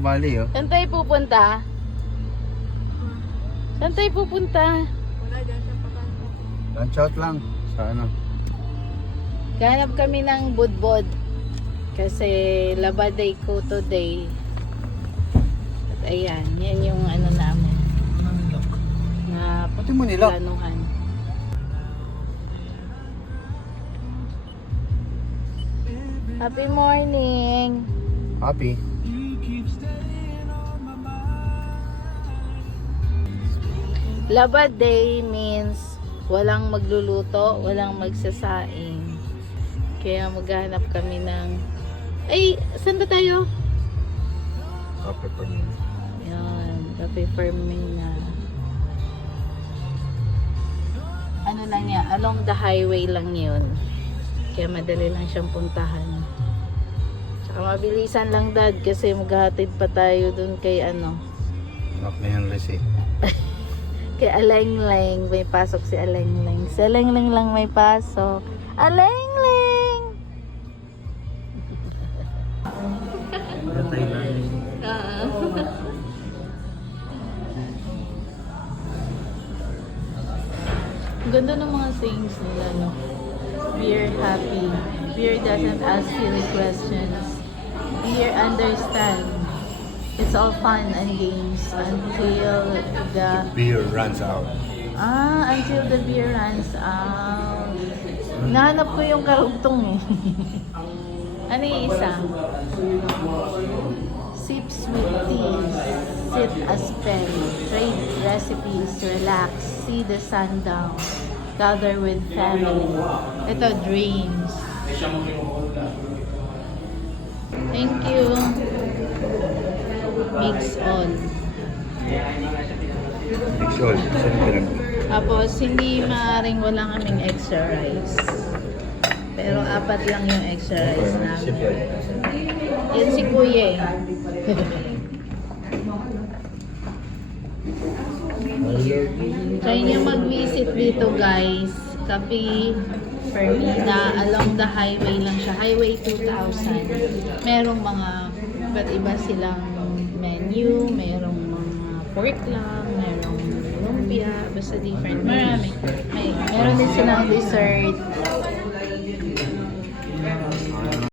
Nuvali, oh. Saan tayo pupunta? Saan tayo pupunta? Wala dyan sa pakanta. Lunch out lang. Sa ano? Ganap kami ng budbod. Kasi Laba Day ko today. At ayan, yan yung ano namin. Na Pati mo nila. planuhan. Happy morning! Happy. Laba Day means walang magluluto, walang magsasaing. Kaya maghanap kami ng... Ay, saan ba tayo? Happy for me. Yan, Cafe Fermina. Ano lang yan, along the highway lang yun. Kaya madali lang siyang puntahan. Tsaka mabilisan lang dad kasi maghahatid pa tayo dun kay ano. Knock na yung receipt. Kay Aleng-Leng, may pasok si Aleng-Leng. Si Aleng-Leng lang may pasok. Aleng-Leng! Ganda ng mga sayings nila, no? Beer happy. Beer doesn't ask silly questions. Beer understand. It's all fun and games until the... Beer runs out. until the beer runs out. Nahanap ko yung karugtong eh. Ano yung isa? Sip sweet teas, sit a spell, trade recipes, relax, see the sun down, gather with family. Ito, dreams. Thank you. Mix on. Mix all. Saan pinag... Tapos, hindi maaaring wala kaming extra rice. Pero 4 lang yung extra rice namin. Yan si Kuya eh. Try nyo mag-visit dito guys. Cafe Fermina. Along the highway lang siya. Highway 2000. Merong mga iba't iba silang menu. Merong mga pork lang. Merong lumpia. Basta different. Marami. Meron din silang dessert.